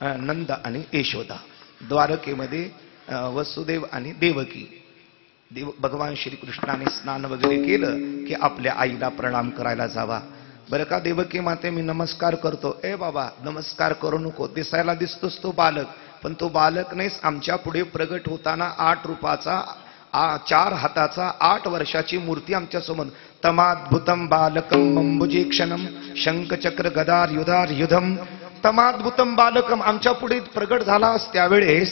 नंद आणि यशोदा द्वारकेमध्ये वसुदेव आणि देवकी भगवान श्रीकृष्णाने स्नान वगैरे केलं की आपल्या आईला प्रणाम करायला जावा. बरं का देवकी माते मी नमस्कार करतो. ए बाबा नमस्कार करू नको, दिसायला दिसतोस तो बालक, पण तो बालक नाहीस. आमच्या पुढे प्रगट होताना 8 रूपाचा 4 हाताचा 8 वर्षाची मूर्ती आमच्या समोर. तमाद्भुतम बालकम मंबुजीक्षणम शंखचक्र गदार युधार युधम. तमाद्भुतम बालकम आमच्या पुढे प्रगट झालास त्यावेळेस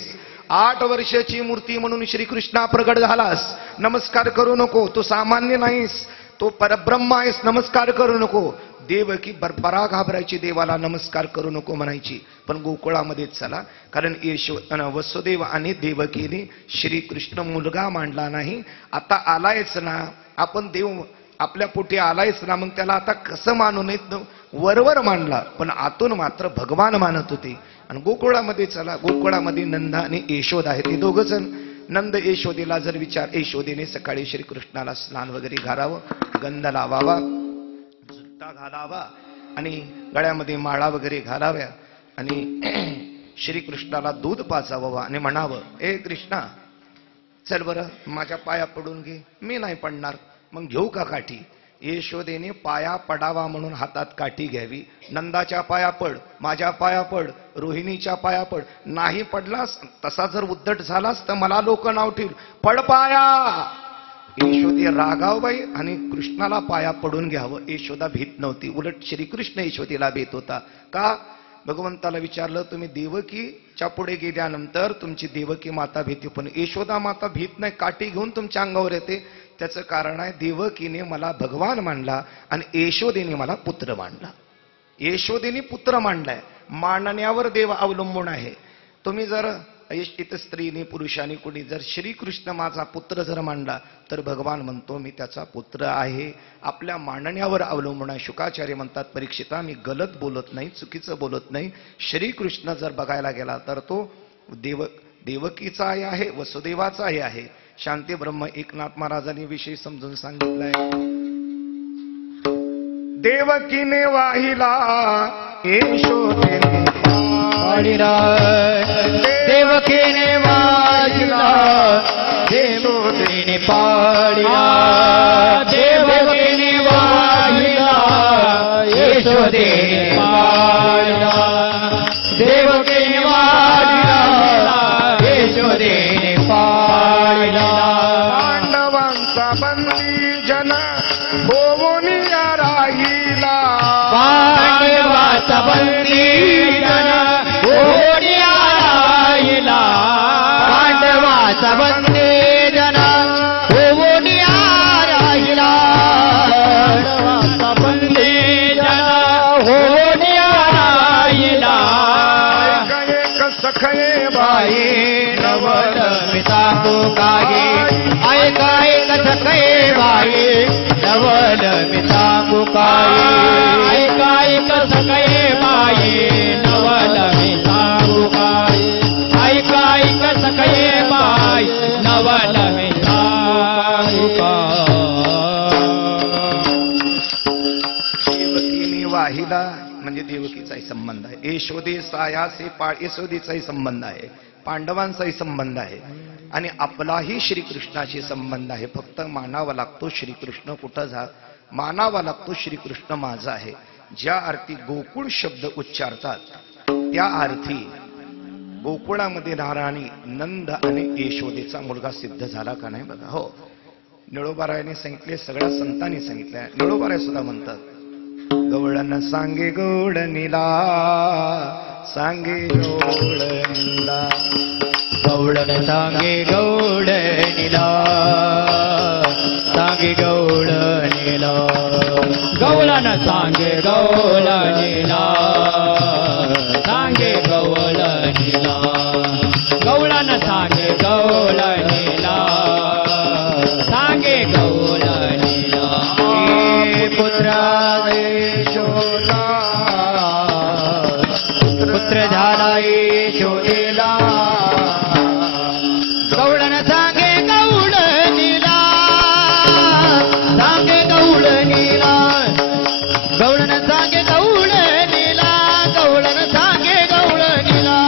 8 वर्षाची मूर्ती म्हणून श्रीकृष्णा प्रगट झालास. नमस्कार करू नको, तो सामान्य नाहीस, तो परब्रह्म आहेस, नमस्कार करू नको. देवकी बरा घाबरायची, देवाला नमस्कार करू नको म्हणायची. पण गोकुळामध्ये चला, कारण वसुदेव आणि देवकीने श्रीकृष्ण मुलगा मांडला नाही. आता आलायच ना, आपण देव आपल्या पोटी आलायच ना, मग त्याला आता कसं मानू नयेत, वरवर मानला, पण आतून मात्र भगवान मानत होते. आणि गोकुळामध्ये चला, गोकुळामध्ये नंद आणि यशोदा आहे, ते दोघ जण. नंद यशोदेला जर विचार, यशोदेने सकाळी श्रीकृष्णाला स्नान वगैरे घालावं, गंध लावावा, जुत्ता घालावा आणि गळ्यामध्ये माळा वगैरे घालाव्या आणि श्रीकृष्णाला दूध पाजावं आणि म्हणावं, ए कृष्णा चल बरं माझ्या पाया पडून घे. मी नाही पडणार. मग घेऊ का काठी? यशोदेने पाया पडावा म्हणून हातात काठी घ्यावी. नंदाच्या पाया पड, माझ्या पाया पड, रोहिणीच्या पाया पड. नाही पडलास, तसा जर उद्धट झालास तर मला लोक नाव ठेवतील, पड पाया. यशोदे रागावबाई आणि कृष्णाला पाया पडून घ्यावं. यशोदा भीत नव्हती, उलट श्रीकृष्ण यशोदेला भीत होता. का? भगवंताला विचारलं, तुम्ही देवकीच्या पुढे गेल्यानंतर तुमची देवकी माता भीती, पण यशोदा माता भीत नाही, काठी घेऊन तुमच्या अंगावर येते. त्याचं कारण आहे, देवकीने मला भगवान मानला आणि यशोदेने मला पुत्र मानला. यशोदेने पुत्र मानलाय, मानण्यावर देव अवलंबून आहे. तुम्ही जर इथं स्त्रीने पुरुषाने कुणी जर श्रीकृष्ण माझा पुत्र जर मानला तर भगवान म्हणतो मी त्याचा पुत्र आहे. आपल्या मानण्यावर अवलंबून आहे. शुकाचार्य म्हणतात, परीक्षिता मी गलत बोलत नाही, चुकीचं बोलत नाही. श्रीकृष्ण जर बघायला गेला तर तो देवकीचा आहे, वसुदेवाचाही आहे. शांती ब्रह्म एकनाथ महाराजांनी विषय समजून सांगितलाय. देवकीने वाहिला यशोदेने पाळिला, देवकीने वाहिला यशोदेने पाळिला, देवकीने वाहिला यशोदेने पाळिला, देवकीने वाहिला यशोदेने पाळिला. पांडवांचा बंदी जन होऊन राहिला, पांडवांचा बंदी जन होऊन राहिला, पांडवांचा बंदी जन होऊन राहिला, पांडवांचा बंदी जन होऊन राहिला. एक सखये बाई नवल मिता को काहे, ऐका एक सखये बाई नवल मिता को काहे, ऐका एक सखये बाई नवल मिता को काहे, ऐका एक सखये बाई नवल मिता को काहे. देवकीने वाहिला म्हणजे देवकीचाही संबंध आहे. यशोदे सायासे यशोदेचाही संबंध आहे, पांडवांचाही संबंध आहे आणि आपलाही श्रीकृष्णाशी संबंध आहे. फक्त मानावा लागतो श्रीकृष्ण कुठं जा, मानावा लागतो श्रीकृष्ण माझा आहे. ज्या अर्थी गोकुळ शब्द उच्चारतात त्या अर्थी गोकुळामध्ये राहणारी नंद आणि यशोदेचा मुलगा सिद्ध झाला का नाही बघा. हो, निळोबारायाने सांगितले, सगळ्या संतांनी सांगितलंय. निळोबाराय सुद्धा म्हणतात, गवळण सांगे गौड निला, सांगे गौड निला, गौडन सांगे गौड निला, सांगे गौड निला, गौडन सांगे गौड निला, सांगे गौड निला, गौडन सांगे गौड निला, सांगे गौड निला. पुत्र यशोदा, पुत्र झाला यशोदेला, गौडन सांगे गौड निला, सांगे गौड निला, गौडन सांगे गौड निला, गौडन सांगे गौड निला,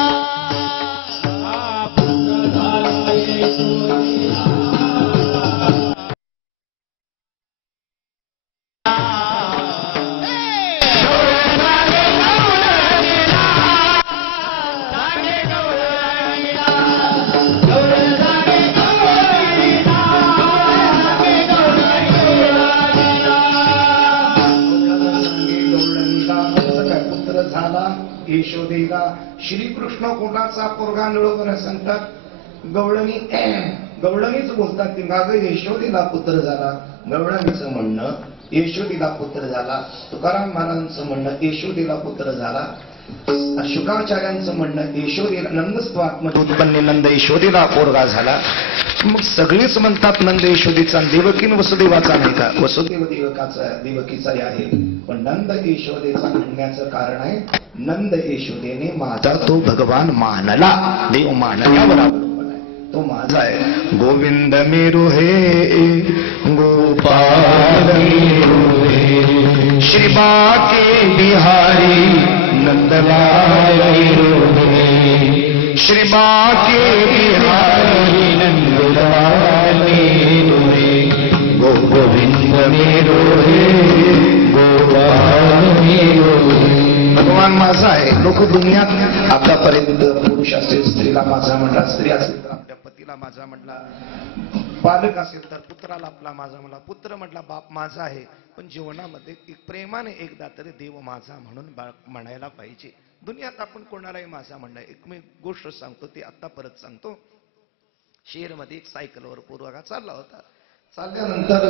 श्रीकृष्ण कोणाचा पोरगा निळोबर सांगतात गवळणीच बोलतात की गाग यशोदीला पुत्र झाला. गवळणीचं म्हणणं यशोदीला पुत्र झाला. तुकाराम महाराजांचं म्हणणं यशोदीला पुत्र झाला. शुकाचार्यांचं म्हणणं यशोदीला नंदस्व आत्मदूतपणे नंद यशोदीला पोरगा झाला. मग सगळीच म्हणतात नंद यशोदीचा, देवकीन वसुदेवाचा नाही का? वसुदेव देवकीचाही आहे, पण नंद यशोदेचा म्हणण्याचं कारण आहे नंद यशोदेने माझा तो भगवान मानला, देव मानल्यावर अवलंबून आहे, तो माझा आहे. गोविंद मेरो हे गोपाल मेरो हे श्री बाके बिहारी नंदलाल मेरो हे श्री बाके बिहारी नंदलाल मेरो हे गोविंद मेरो हे गोपाल मेरो हे. भगवान माझा आहे. लोक दुनियात आतापर्यंत पुरुष असेल स्त्रीला माझा म्हणला, स्त्री असेल तर आपल्या पतीला माझा म्हणला, पालक असेल तर पुत्राला आपला माझा म्हणला, पुत्र म्हटला बाप माझा आहे. पण जीवनामध्ये एक प्रेमाने एकदा तरी देव माझा म्हणून म्हणायला पाहिजे. दुनियात आपण कोणालाही माझा म्हणलं. एक मी गोष्ट सांगतो, ती आता परत सांगतो. शहरमध्ये एक सायकलवर पोरगा चालला होता. चालल्यानंतर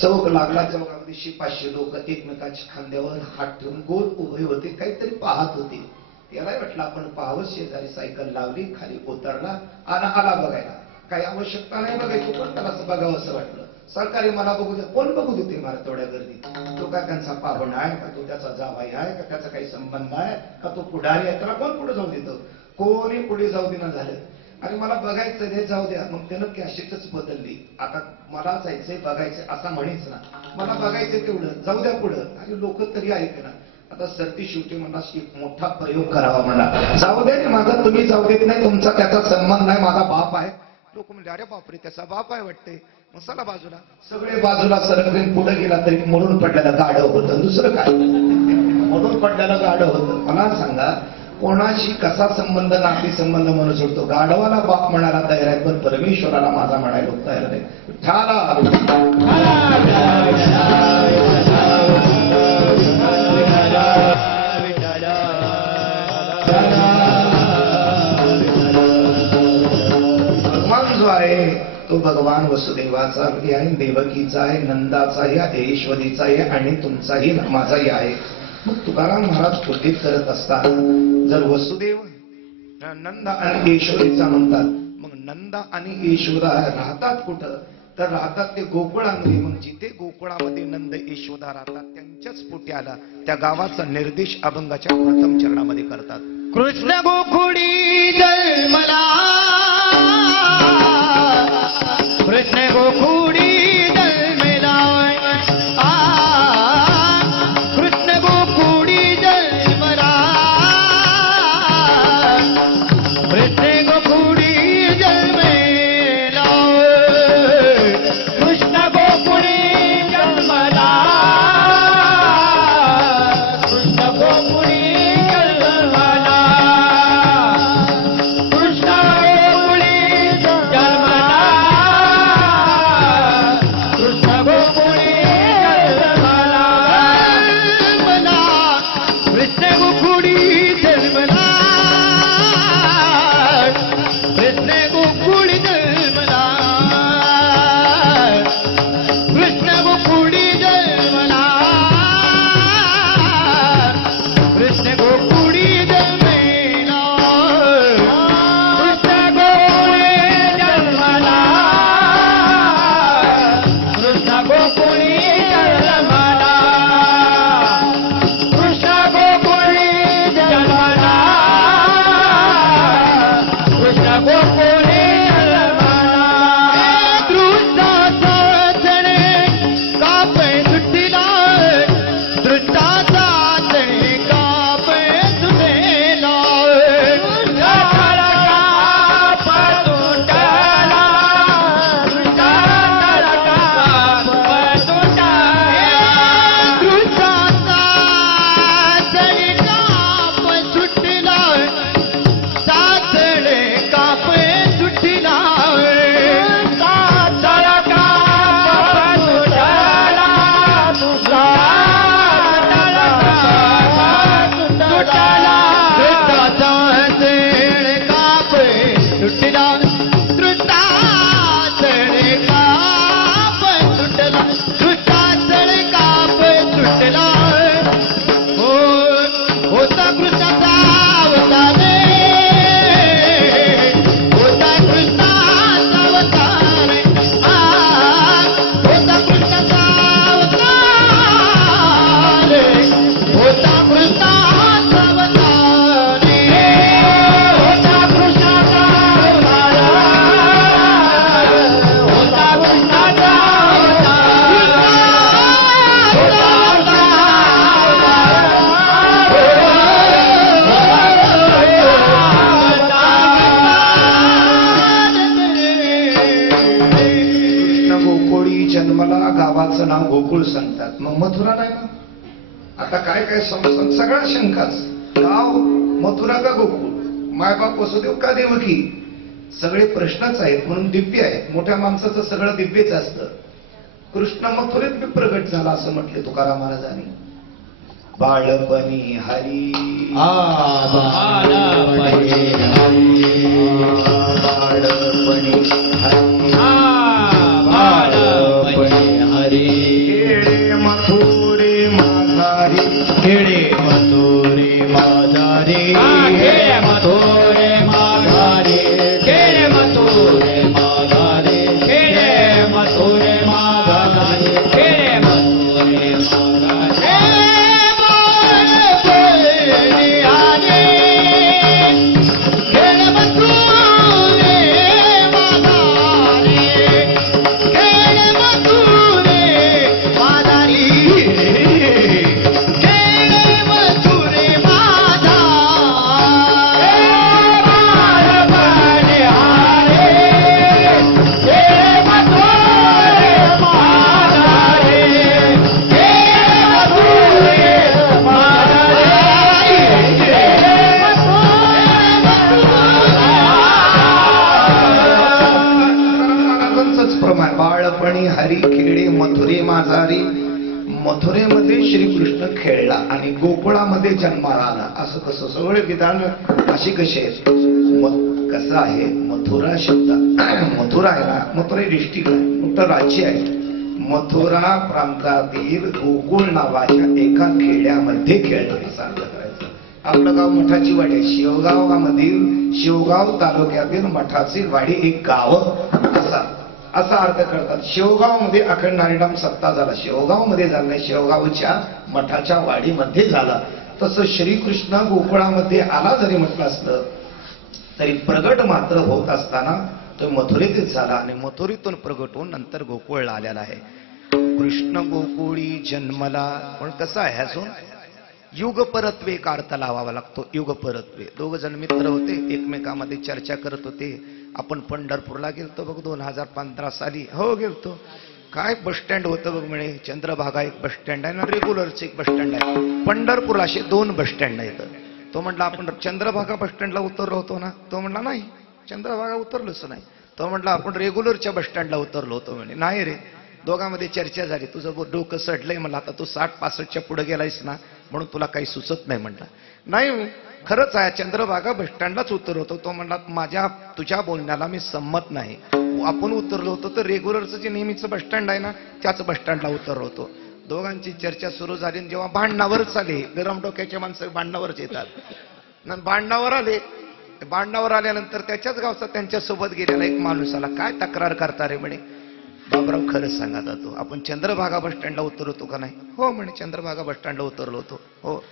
चौक लागला. चौकामध्ये 500 लोक एकमेकाच्या खांद्यावर हात ठेवून गोल उभे होते, काहीतरी पाहत होते. त्याला वाटलं आपण पाहावं. शेजारी सायकल लावली, खाली उतरला, आला बघायला. काही आवश्यकता नाही बघायची, पण त्याला असं बघावं असं वाटलं. सरकारी मला बघू दे, कोण बघू देते मला तेवढ्या गर्दीत? तो काय त्यांचा पाहुणा आहे का? तो त्याचा जावाई आहे का? त्याचा काही संबंध आहे का? तो पुढारी आहे? त्याला कोण पुढे जाऊ देतं? कोणी पुढे जाऊ देणं झालं. आणि मला बघायचं ते जाऊ द्या. मग त्यानं कॅसेटच बदलली. आता मला जायचंय बघायचंय असं म्हणेच ना, मला बघायचंय तेवढं, जाऊ द्या पुढं. आणि लोक तरी ऐक ना. आता सरती शेवटी मला मोठा प्रयोग करावा म्हणला, जाऊ द्या माझा, तुम्ही जाऊ देत नाही, तुमचा त्याचा संबंध नाही, माझा बाप आहे. लोक म्हणजे अरे बापरे त्याचा बाप आहे वाटते, मग चला बाजूला. सगळे बाजूला सरकले. पुढे गेला तरी म्हणून पडलेलं गाडं होतं. दुसरं काय म्हणून पडलेलं गाडं होतं. मला सांगा कोणाशी कसा संबंध नाती संबंध म्हणू शकतो? गाढवाला बाप म्हणायला तयार आहे, पण परमेश्वराला माझा म्हणायला तयार नाही. भगवान जो आहे तो भगवान वसुदेवाचा आहे, देवकीचा आहे, नंदाचाही आहे, यशोदेचाही आहे आणि तुमचाही माझाही आहे. मग तुकाराम महाराज स्तुती करत असतात. जर वसुदेव नंदा आणि यशोदेचा म्हणतात, मग नंदा आणि यशोदा राहतात कुठं? तर राहतात ते गोकुळामध्ये. मग जिथे गोकुळामध्ये नंद यशोदा राहतात त्यांच्याच पोटी आला. त्या गावाचा निर्देश अभंगाच्या प्रथम चरणामध्ये करतात. कृष्ण गोकुळी जन्मला, कृष्ण गोकुळी जन्मला, कृष्ण गोकुळी जन्मला, कृष्ण गोकुळी जन्मला, कृष्ण गोकुळी जन्मला, कृष्ण गोकुळी जन्मला, गावाचं नाव गोकुळ सांगतात, मग मथुरा नाही ना? आता काय काय सगळ्या शंकाच, गाव मथुरा का गोकुळ, मायबाप वसुदेव का देवकी, सगळे प्रश्नच आहेत. म्हणून दिव्य आहे. मोठ्या माणसाचं सगळं दिव्यच असतं. कृष्ण मथुरेत बी प्रगट झाला असं म्हटले तुकाराम महाराजांनी. बाळपणी हरी बाळपणी हरी, बाळपणी हरी, बाळपणी हरी, खेळे मथुरे माघारी, खेळे मथुरे माघारी, खेळे मथुरे माघारी, खेळे मथुरे माघारी, खेळे मथुरे माघारी, खेळे मथुरे माघारी. बाळपणी हरी खेळे मथुरे माझारी. मथुरेमध्ये श्रीकृष्ण खेळला आणि गोकुळामध्ये जन्माला आला. असं कसं सगळे विधान अशी कशी आहेत? कसं आहे, मथुरा शब्द मथुरा आहे ना, मथुरा डिस्ट्रिक्ट आहे, मोठं राज्य आहे. मथुरा प्रांतातील गोकुळ नावाच्या एका खेड्यामध्ये खेळलं असं अर्थ करायचं. आपलं गाव मठाची वाडी आहे. शेवगावामधील शेवगाव तालुक्यातील मठाची वाडी एक गाव असा अर्थ करतात. शेवगावमध्ये अखंड हरिनाम सत्ता झाला. शेवगावमध्ये झाला नाही, शेवगावच्या मठाच्या वाडीमध्ये झाला. तसं श्रीकृष्ण गोकुळामध्ये आला जरी म्हटलं असलं तरी प्रगट मात्र होत असताना तो मथुरेतच झाला आणि मथुरेतून प्रगट होऊन नंतर गोकुळला आलेला आहे. कृष्ण गोकुळी जन्मला. पण कसं आहे अजून युग परत्वे एक अर्थ लावावा लागतो. युग परत्वे. दोघ जण मित्र होते, एकमेकांमध्ये चर्चा करत होते. आपण पंढरपूरला गेलतो बघ 2015 साली. हो गेलतो. काय बस स्टँड होतं बघ म्हणे. चंद्रभागा एक बस स्टँड आहे ना, रेग्युलरचं एक बस स्टँड आहे. पंढरपूरला असे 2 बस स्टँड आहेत. तो म्हटला आपण चंद्रभागा बस स्टँडला उतरलो होतो ना? तो म्हटला नाही, चंद्रभागा उतरलोच नाही. तो म्हटला आपण रेग्युलरच्या बस स्टँडला उतरलो होतो म्हणे. नाही रे. दोघांमध्ये चर्चा झाली. तुझं डोकं सडलंय मला, आता तू 60-65च्या पुढे गेलायस ना, म्हणून तुला काही सुचत नाही म्हटलं. नाही खरंच आहे, चंद्रभागा बस स्टँडलाच उतरलो. तो म्हणला तुझ्या बोलण्याला मी संमत नाही. आपण उतरलो होतो तर रेग्युलरचं जे नेहमीचं बस स्टँड आहे ना, त्याच बस स्टँडला उतरलो होतो. दोघांची चर्चा सुरू झाली. जेव्हा भांडणावरच आले, गरम डोक्याचे माणसं भांडणावरच येतात. भांडणावर आल्यानंतर त्याच्याच गावचा त्यांच्यासोबत गेलेला एक माणूस आला. काय तक्रार करता रे म्हणे. बाबराव खरंच सांगा जातो, आपण चंद्रभागा बस स्टँडला उतरवतो का नाही? हो म्हणे, चंद्रभागा बस स्टँडला उतरलो होतो. हो.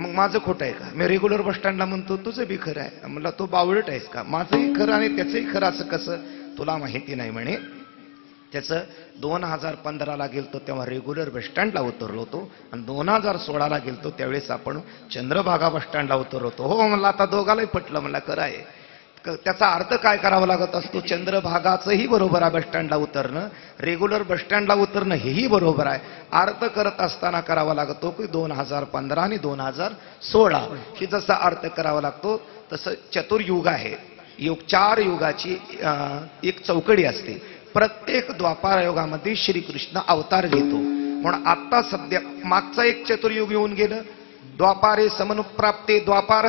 मग माझं खोटं आहे का? मी रेग्युलर बस स्टँडला म्हणतो तुझं बी खरं आहे. म्हणला तो बावळट आहेस का? माझंही खरं आणि त्याचंही खरं असं कसं? तुला माहिती नाही म्हणे. त्याचं 2015ला गेलतो तेव्हा रेग्युलर बस स्टँडला उतरलो होतो आणि 2016ला गेलतो त्यावेळेस आपण चंद्रभागा बस स्टँडला उतरलो होतो. हो म्हणला, आता दोघालाही पटलं. म्हणला खरं आहे. त्याचा अर्थ काय करावा लागत असतो? चंद्रभागाचंही बरोबर आहे बस स्टँडला उतरणं, रेग्युलर बस स्टँडला उतरणं हेही बरोबर आहे. अर्थ करत असताना करावा लागतो की 2015 आणि 2016 ही जसा अर्थ करावा लागतो तसं चतुर्युग आहे. 4 युगाची एक चौकडी असते. प्रत्येक द्वापार युगामध्ये श्रीकृष्ण अवतार घेतो. म्हणून आता सध्या मागचा एक चतुर्युग येऊन गेलं. द्वापारे समनुप्राप्ते द्वापार,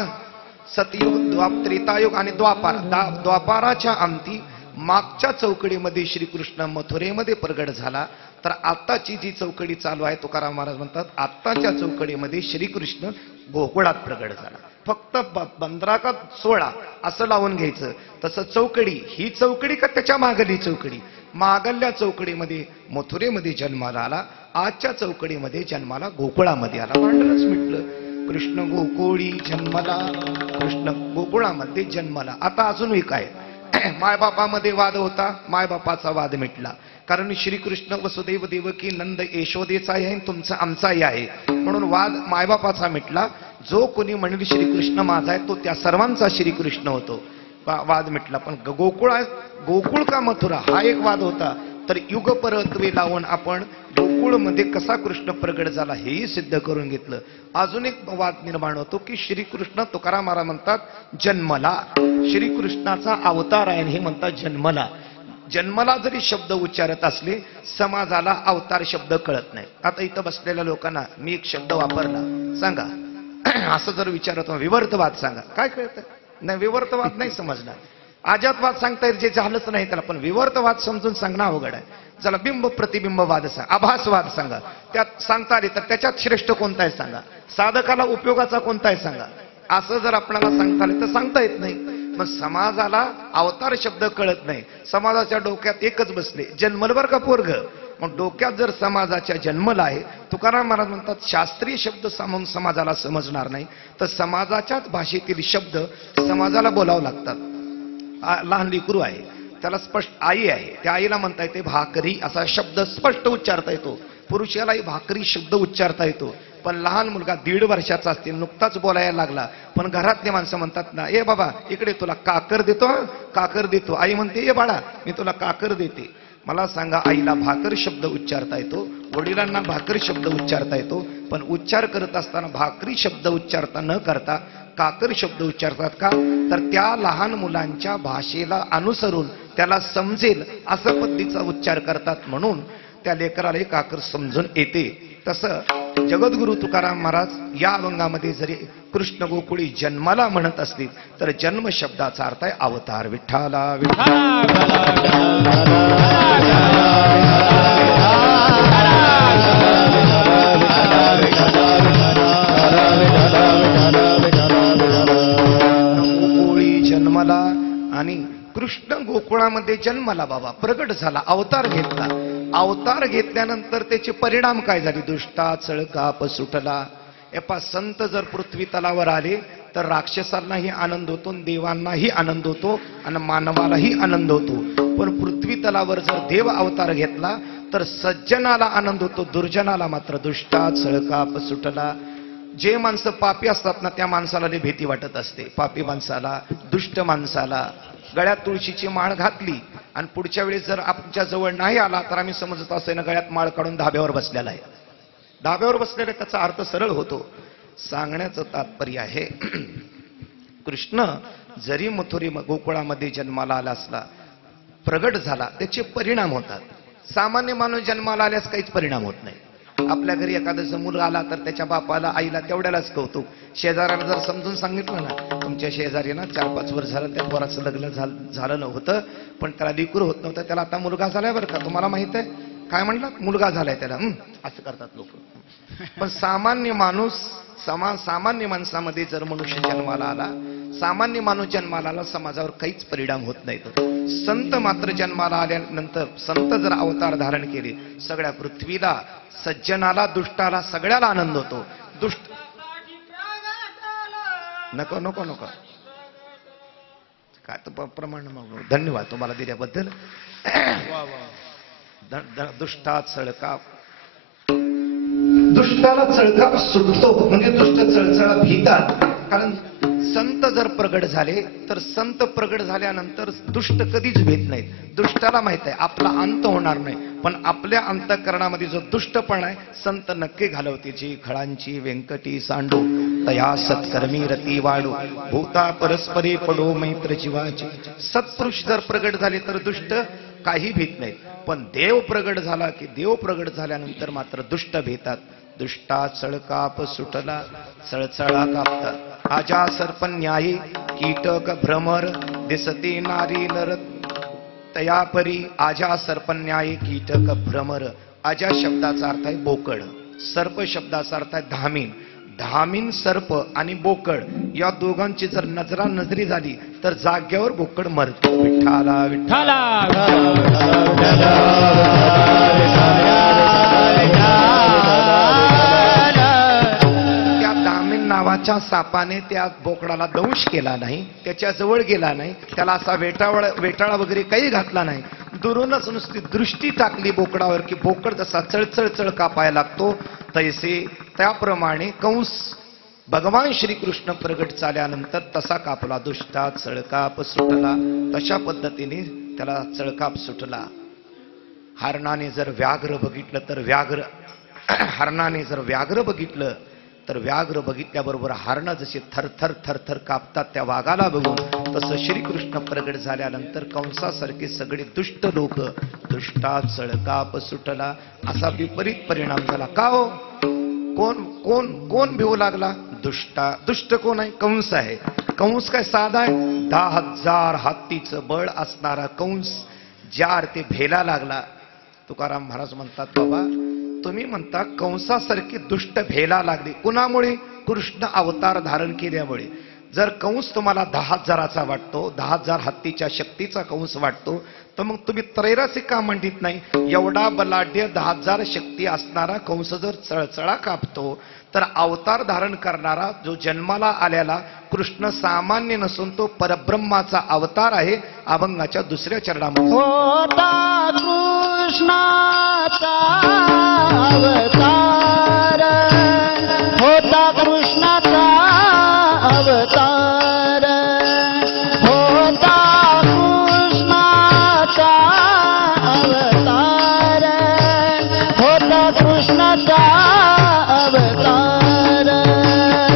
सतयुग, त्रेतायुग आणि द्वापार. द्वापाराच्या अंती मागच्या चौकडीमध्ये श्रीकृष्ण मथुरेमध्ये प्रगट झाला. तर आताची जी चौकडी चालू आहे, तुकाराम महाराज म्हणतात आताच्या चौकडीमध्ये श्रीकृष्ण गोकुळात प्रगट झाला. फक्त 15 का 16 असं लावून घ्यायचं. तसं चौकडी ही चौकडी का त्याच्या मागली चौकडी? मागल्या चौकडीमध्ये मथुरेमध्ये जन्माला आला, आजच्या चौकडीमध्ये जन्माला गोकुळामध्ये आला. भांडणच मिटलं. कृष्ण गोकुळी जन्मला, कृष्ण गोकुळामध्ये जन्मला. आता अजूनही काय, मायबापामध्ये वाद होता, मायबापाचा वाद मिटला. कारण श्रीकृष्ण वसुदेव देवकी नंद यशोदेचा आहे, तुमचा आमचाही आहे. म्हणून वाद मायबापाचा मिटला. जो कोणी म्हणेल श्रीकृष्ण माझा आहे तो त्या सर्वांचा श्रीकृष्ण होतो. वाद मिटला. पण गोकुळ का मथुरा हा एक वाद होता. तर युग परत्वे लावून आपण गोकुळमध्ये कसा कृष्ण प्रगट झाला हेही सिद्ध करून घेतलं. अजून एक वाद निर्माण होतो की श्रीकृष्ण, तुकाराम महाराज म्हणतात जन्मला, श्रीकृष्णाचा अवतार आहे हे म्हणतात जन्मला. जन्मला जरी शब्द उच्चारत असले, समाजाला अवतार शब्द कळत नाही. आता इथं बसलेल्या लोकांना मी एक शब्द वापरला, सांगा असं जर विचारत विवर्तवाद सांगा, काय कळतं? नाही, विवर्तवाद नाही समजणार. अजातवाद सांगता येईल, जे झालंच नाही त्याला, पण विवर्तवाद समजून सांगणं अवघड आहे. चला बिंब प्रतिबिंबवाद सांगा, आभासवाद सांगा, त्यात सांगता आले तर त्याच्यात श्रेष्ठ कोणता आहे सांगा, साधकाला उपयोगाचा कोणता आहे सांगा. असं जर आपल्याला सांगता आले तर सांगता येत नाही. मग समाजाला अवतार शब्द कळत नाही. समाजाच्या डोक्यात एकच बसले, जन्मल बर का पोरग. मग डोक्यात जर समाजाच्या जन्मला आहे, तुकाराम महाराज म्हणतात शास्त्रीय शब्द समाजाला समजणार नाही, तर समाजाच्याच भाषेतील शब्द समाजाला बोलावं लागतात. लहान लेकरू आहे, त्याला स्पष्ट आई आहे, त्या आईला म्हणता येते भाकरी असा शब्द स्पष्ट उच्चारता येतो. पुरुषालाही भाकरी शब्द उच्चारता येतो. पण लहान मुलगा 1.5 वर्षाचा असतील, नुकताच बोलायला लागला, पण घरातले माणसं म्हणतात ना, ए बाबा इकडे तुला काकर देतो, काकर देतो. आई म्हणते ए बाळा मी तुला काकर देते. मला सांगा, आईला भाकर शब्द उच्चारता येतो, वडिलांना भाकर शब्द उच्चारता येतो, पण उच्चार करत असताना भाकरी शब्द उच्चारता न करता काकर शब्द उच्चारतात का? तर त्या लहान मुलांच्या भाषेला अनुसरून त्याला समजेल असं पद्धतीचा उच्चार करतात, म्हणून त्या लेकराला काकर समजून येते. तसं जगद्गुरु तुकाराम महाराज या अभंगामध्ये जरी कृष्ण गोकुळी जन्माला म्हणत असतील, तर जन्म शब्दाचा अर्थ आहे अवतार. विठ्ठला गोकुळी जन्मला, आणि कृष्ण गोकुळामध्ये जन्माला बाबा प्रगट झाला, अवतार घेतला. अवतार घेतल्यानंतर त्याचे परिणाम काय झाले? दुष्टा चळकाप सुटला. एपा संत जर पृथ्वी तलावर आले तर राक्षसांनाही आनंद होतो, देवांनाही आनंद होतो आणि मानवालाही आनंद होतो. पण पृथ्वी तलावर जर देव अवतार घेतला तर सज्जनाला आनंद होतो, दुर्जनाला मात्र दुष्टा चळकाप सुटला. जे माणसं पापी असतात ना, त्या माणसाला लई भीती वाटत असते. पापी माणसाला, दुष्ट माणसाला. गळ्यात तुळशीची माळ घातली आणि पुढच्या वेळेस जर आमच्या जवळ नाही आला तर आम्ही समजत असतो ना, गळ्यात माळ काढून धाब्यावर बसलेला आहे. धाब्यावर बसलेला त्याचा अर्थ सरळ होतो. सांगण्याचं तात्पर्य आहे, कृष्ण जरी मथुरी गोकुळामध्ये जन्माला आला असला, प्रगट झाला, त्याचे परिणाम होतात. सामान्य माणूस जन्माला आल्यास काहीच परिणाम होत नाही. आपल्या घरी एखादा मुलगा आला तर त्याच्या बापाला आईला तेवढ्यालाच कौतुक. शेजाऱ्याला जर समजून सांगितलं ना, तुमच्या शेजारी ना 4-5 वर्ष झालं त्या पोराचं लग्न झालं नव्हतं, पण त्याला लेकरू होत नव्हतं, त्याला आता मुलगा झालाय बरं का, तुम्हाला माहित आहे काय म्हणलं, मुलगा झालाय त्याला, असं करतात लोक. पण सामान्य माणूस, सामान्य माणसामध्ये जर मनुष्य जन्माला आला, सामान्य माणूस जन्माला आला, समाजावर काहीच परिणाम होत नाहीत. संत मात्र जन्माला आल्यानंतर, संत जर अवतार धारण केले, सगळ्या पृथ्वीला, सज्जनाला, दुष्टाला, सगळ्याला आनंद होतो. दुष्ट नको नको नको काय तर प्रमाण. धन्यवाद तुम्हाला दिल्याबद्दल. दुष्टा चळका, दुष्टाला चळका सुटतो, म्हणजे दुष्ट चळचळा भीतात. कारण संत जर प्रगट झाले तर संत प्रगट झाल्यानंतर दुष्ट कधीच भेट नाहीत. दुष्टाला माहित आहे आपला अंत होणार नाही, पण आपल्या अंतःकरणामध्ये जो दुष्टपणा आहे संत नक्की घालवते. जी खळांची व्यंकटी सांडू, तया सत्कर्मी रती वाढू, भूता परस्परी पडो मैत्र जीवाची. सत्पुरुष जर प्रगट झाले तर दुष्ट काही भीत नाहीत, पण देव प्रगट झाला की देव प्रगट झाल्यानंतर मात्र दुष्ट भेतात. दुष्टा चळकाप सुटला, चळचळा कापतात. आजा सर्प न्यायी, कीटक भ्रमर, दिसते नारी नर तया परी. आजा सर्प न्यायी, कीटक भ्रमर. आजा शब्दाचा अर्थ आहे बोकड, सर्प शब्दाचा अर्थ आहे धामीन. धामीन सर्प आणि बोकड या दोघांची जर नजरा नजरी झाली तर जाग्यावर बोकड मरतो. विठ्ठला विठ्ठला. नावाच्या सापाने त्या बोकडाला दंश केला नाही, त्याच्या जवळ गेला नाही, त्याला असा वेटाळा वगैरे काही घातला नाही. दुरूनच नुसती दृष्टी टाकली बोकडावर की बोकड जसा चळचळ कापायला लागतो, तैसे त्याप्रमाणे कंस भगवान श्रीकृष्ण प्रगट झाल्यानंतर तसा कापला. दुष्टा चळकाप सुटला, तशा पद्धतीने त्याला चळकाप सुटला. हरणाने जर व्याघ्र बघितलं तर हरणाने जर व्याघ्र बघितलं तर व्याघ्र बघितल्याबरोबर हरण जसे थरथर थरथर कापतात त्या वाघाला बघून, तसं श्रीकृष्ण प्रगट झाल्यानंतर कंसासारखे सगळे दुष्ट लोक दुष्टात सळकाप सुटला असा विपरीत परिणाम झाला. का हो? कोण कोण कोण भिवू लागला? दुष्ट कोण आहे? कंस आहे. कंस काय साधा आहे? 10,000 हत्तीचं बळ असणारा कंस ज्या अर्थी भेला लागला. तुकाराम महाराज म्हणतात, बाबा तुम्ही म्हणता कंसासारखी दुष्ट भेला लागली. कुणामुळे? कृष्ण अवतार धारण केल्यामुळे. जर कंस तुम्हाला 10,000चा वाटतो, 10,000 हत्तीच्या शक्तीचा कंस वाटतो, तर मग तुम्ही त्रैरासिक का म्हणत नाही? एवढा बलाढ्य 10,000 शक्ती असणारा कंस जर चळचळा कापतो, तर अवतार धारण करणारा जो जन्माला आलेला कृष्ण सामान्य नसून तो परब्रह्माचा अवतार आहे. अभंगाच्या दुसऱ्या चरणामध्ये होता कृष्णाचा अवतार, होता कृष्णाचा अवतार, होता कृष्णाचा अवतार, होता कृष्णाचा अवतार, होता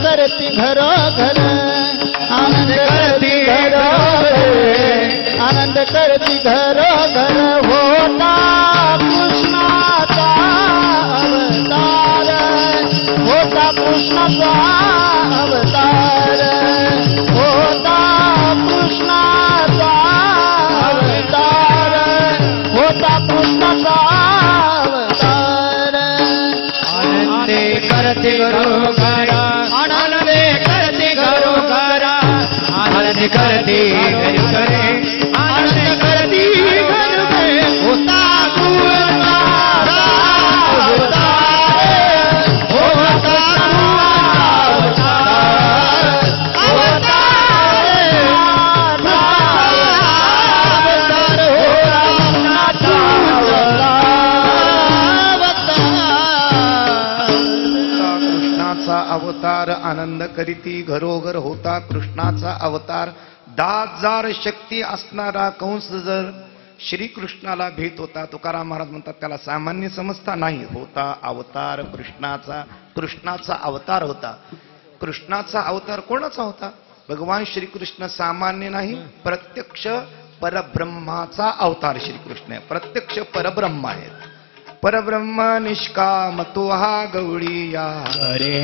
करती घरोघर, आनंद करती घरोघर, आनंद करती घरोघर, होता कृष्णाचा अवतार, होता कृष्णाचा अवतार, होता कृष्णाचा अवतार, होता कृष्णाचा अवतार. आनंदे करती घरोघर, करती घर करे, आनंद करती घर करे, होता कृष्णाचा अवतार, होता कृष्णाचा अवतार, कृष्णाचा अवतार. आनंद करीती घरोघर, होता कृष्णाचा अवतार. 10,000 शक्ती असणारा कंस जर श्रीकृष्णाला भेट होता, तुकाराम महाराज म्हणतात त्याला सामान्य समजता नाही. होता अवतार कृष्णाचा अवतार होता. कृष्णाचा अवतार कोणाचा होता? भगवान श्रीकृष्ण सामान्य नाही, प्रत्यक्ष परब्रह्माचा अवतार श्रीकृष्ण आहे. प्रत्यक्ष परब्रह्म आहेत. परब्रह्म निष्काम तो हा गवळीया रे,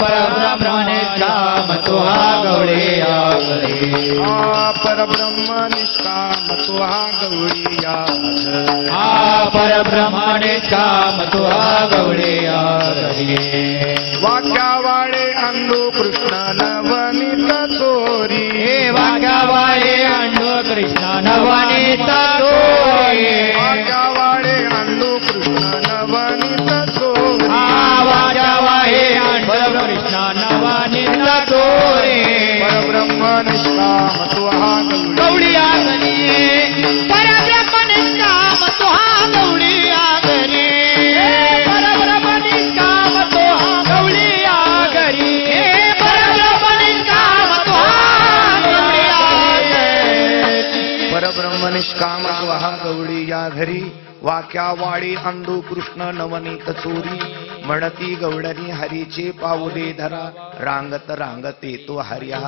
परब्रह्म निष्काम तो हा गवळीया रे, परब्रह्म निष्काम तो हा गवळीया, परब्रह्म निष्काम तो हा गवळीया रे. वाक्यावाळे अंडू कृष्ण नवनीत चोरी, वाक्यावाळे अंडू कृष्ण नवनीत चोरी, निष्काम स्वहा गवळी या घरी. वाक्या वाळी अंडू कृष्ण नवनीत चोरी म्हणती गवडणी हरीचे पाऊले धरा रांगत रांगत येतो हरिया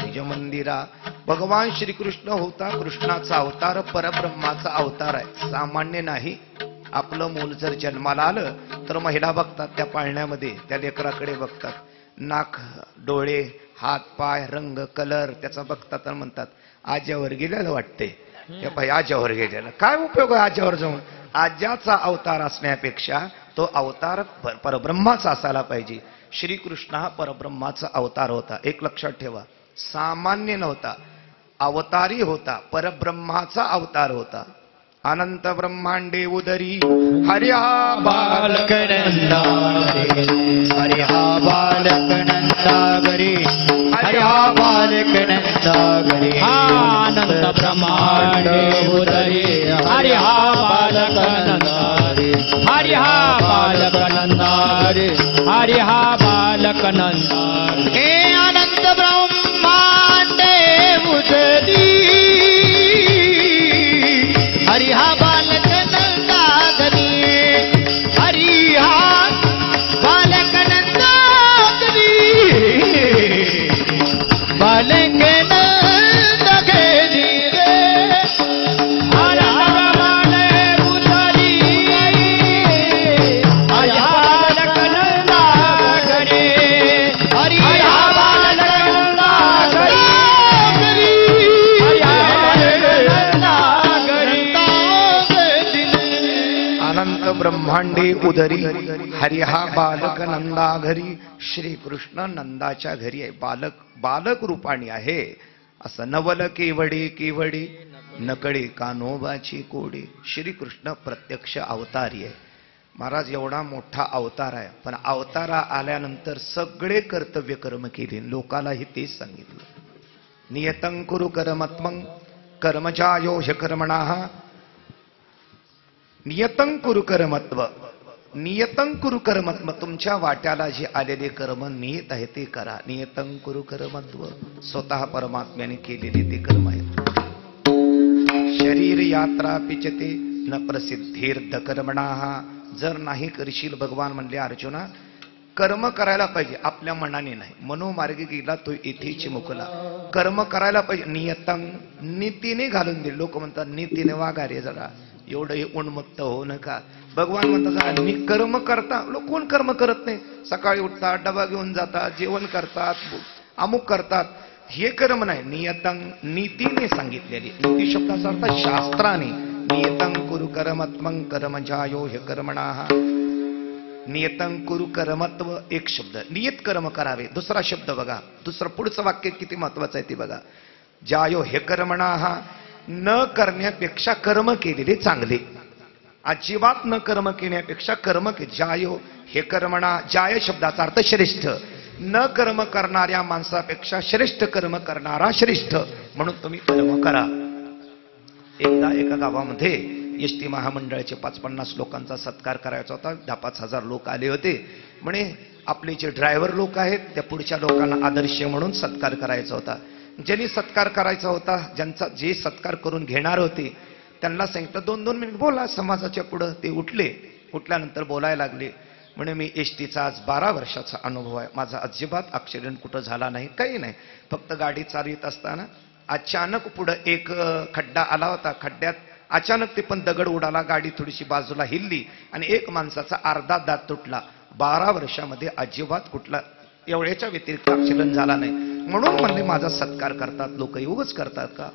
निज मंदिरा. भगवान श्रीकृष्ण होता कृष्णाचा अवतार, परब्रह्माचा अवतार आहे, सामान्य नाही. आपलं मूल जर जन्माला आलं तर महिला बघतात त्या पाळण्यामध्ये, त्या लेकराकडे बघतात, नाक डोळे हात पाय रंग कलर त्याचा बघतात आणि म्हणतात आज्यावर गेलेलं वाटते. हे पाय आज्यावर गेलेलं काय उपयोग आहे आज्यावर जाऊन. आज्याचा अवतार असण्यापेक्षा तो अवतार परब्रह्माचा असायला पाहिजे. श्रीकृष्ण हा परब्रह्माचा अवतार होता. एक लक्षात ठेवा, सामान्य नव्हता, अवतारी होता, परब्रह्माचा अवतार होता. अनंत ब्रह्मांडे उदरी हरिहा बालक नंदारे हरिहा बालक नंदागरी हरिहा बालक नंदागरी आनंद ब्रह्मांडे उदरी हरिहा बालक नंदारे हरिहा बालक नंदारे हरिहा बालक नंदारे हे अनंत ब्रह्मांडे उदरी हरिहा बालक नंदागरी हरिहा बालक नंदागरी बालक नंदागरी रे हरिहा बालक उतरी हरिहा बालक नंदागरी हरिहा बालक नंदागरी हरिहा बालक नंदागरी अनंत ब्रह्मांडे उदरी हरिहा बालक नंदा घरी. श्रीकृष्ण नंदाच्या घरी आहे, बालक बालक रूपाने आहे. असं नवल केवडी केवडी नकळी कानोबाची कोडी. श्रीकृष्ण प्रत्यक्ष अवतारी आहे. महाराज एवढा मोठा अवतार आहे, पण अवतारा आल्यानंतर सगळे कर्तव्य कर्म केले, लोकालाही तेच सांगितलं. नियतं कुरु कर्मत्वं कर्मजायो ह्यकर्मणः. नियतं कुरु कर्मत्व, नियतं कुरु कर्मत्व. तुमच्या वाट्याला जे आलेले कर्म नियत आहे ते करा. नियतं कुरु कर्मत्व, स्वतः परमात्म्याने केलेले ते कर्म आहेत. शरीर यात्रा पिचते न प्रसिद्धीर्ध कर्मणाः. जर नाही करशील, भगवान म्हणले अर्जुना कर्म करायला पाहिजे, आपल्या मनाने नाही. मनोमार्गी गेला तो येथेची मुकला. कर्म करायला पाहिजे. नियतं, नीतीने घालून दे. लोक म्हणतात नीतीने वागा रे जरा, एवढं हे उन्मत्त होऊ नका. भगवान म्हणतात मी कर्म करता. लोक कोण कर्म करत नाही. सकाळी उठतात, डबा घेऊन जातात, जेवण करतात, अमुक करतात, हे कर्म नाही. नियतं, नीतीने सांगितलेली. नीती शब्दाचा अर्थ शास्त्राने. नियतं कुरु कर्मत्वं कर्मजायो ह्यकर्मणः. नियतं कुरु कर्मत्व एक शब्द, नियत कर्म करावे. दुसरा शब्द बघा, दुसरं पुढचं वाक्य किती महत्वाचं आहे ते बघा. जायो ह्यकर्मणः, न करण्यापेक्षा कर्म केलेले चांगले. अजिबात न कर्म केल्यापेक्षा कर्म के जायो हे कर्मणा. जाय शब्दाचा अर्थ श्रेष्ठ. न कर्म करणाऱ्या माणसापेक्षा श्रेष्ठ कर्म करणारा श्रेष्ठ. म्हणून तुम्ही कर्म करा. एकदा एका गावामध्ये एस टी महामंडळाचे 550 लोकांचा सत्कार करायचा होता. 10-5 हजार लोक आले होते. म्हणे आपले जे ड्रायव्हर लोक आहेत त्या पुढच्या लोकांना आदर्श म्हणून सत्कार करायचा होता. ज्यांनी सत्कार करायचा होता, ज्यांचा जे सत्कार करून घेणार होते त्यांना सांगितलं 2-2 मिनिट बोला समाजाच्या पुढं. ते उठले. उठल्यानंतर बोलायला लागले. म्हणे मी एस टीचा आज 12 वर्षाचा अनुभव आहे. माझा अजिबात ॲक्सिडेंट कुठं झाला नाही, काही नाही. फक्त गाडी चालवित असताना अचानक पुढं एक खड्डा आला होता. खड्ड्यात अचानक ते पण दगड उडाला, गाडी थोडीशी बाजूला हिलली आणि एक माणसाचा अर्धा दात तुटला. 12 वर्षामध्ये अजिबात कुठला एवढ्याच्या व्यतिरिक्त ॲक्सिडेंट झाला नाही. म्हणून म्हणले माझा सत्कार करतात लोक. उगाच करतात का?